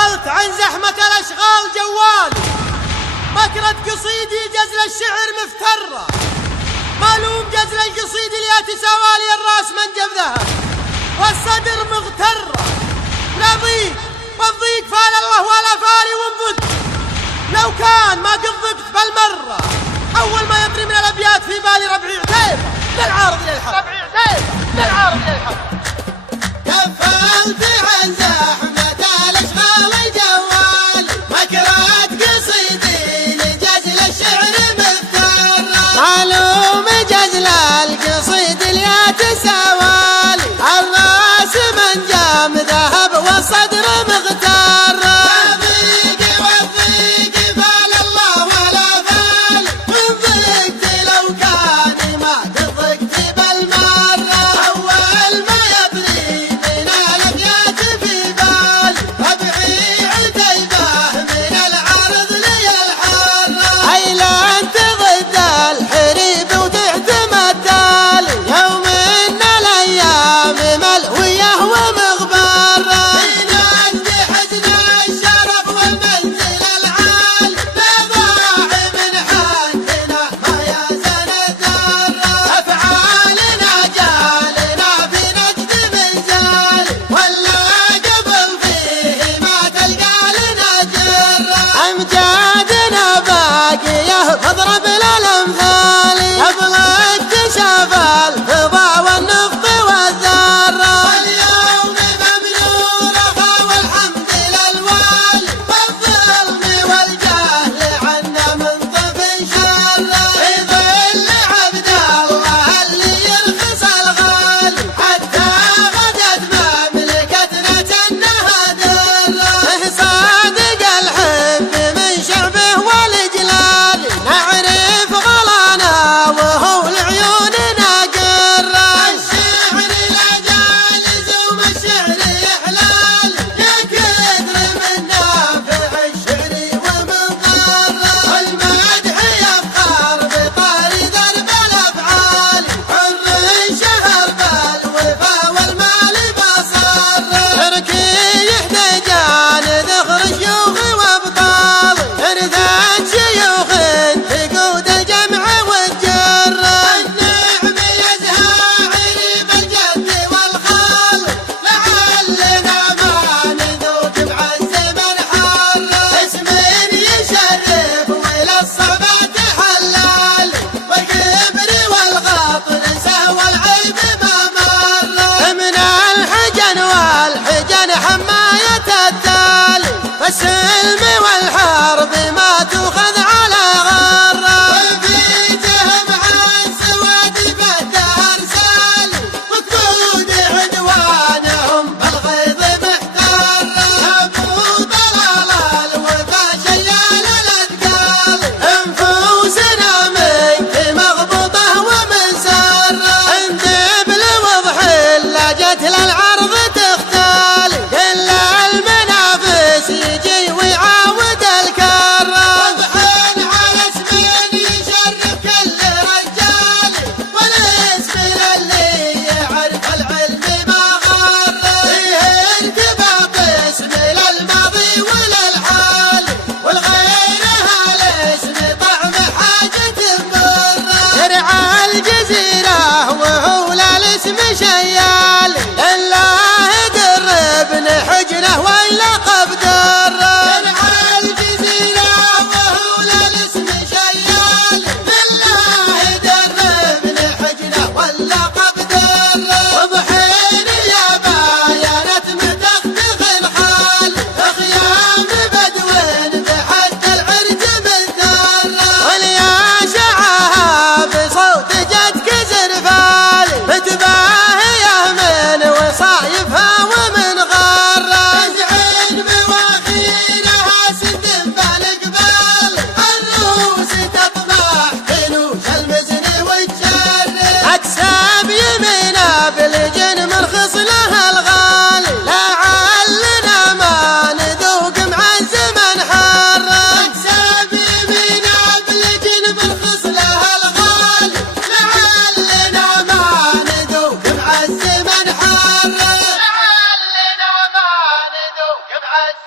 غفلت عن زحمة الأشغال جوالي، مكرة قصيدي جزل الشعر مفترة، مالوم جزل القصيد اللي تساوالي الراس منجب ذهب والصدر مغترة. لا ضيق والضيق فال الله ولا فالي وانضج، لو كان ما قد ضقت بالمرة أول ما يطري من الأبيات في بالي ربعي عتيبة للعارض للحق، ربعي عتيبة للعارض للحق. غفلت عن زحمة الأشغال جوالي، مكرة قصيدي لجزل الشعر مفترة، معلوم جزل القصيد اللي تساوالي الراس من جام ذهب والصدر مغترة. الضيق والضيق فال الله ولا فال، وإن ضقت لو كان ما قد ضقت بالمرة أول ما يطري من الأبيات في بالي ربعي عتيبة من العرض لي الحرة. أي لا أنت ضد الحريب وتعتمد تالي يوم من الأيام ملوية ومغبرة.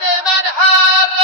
الزمن حار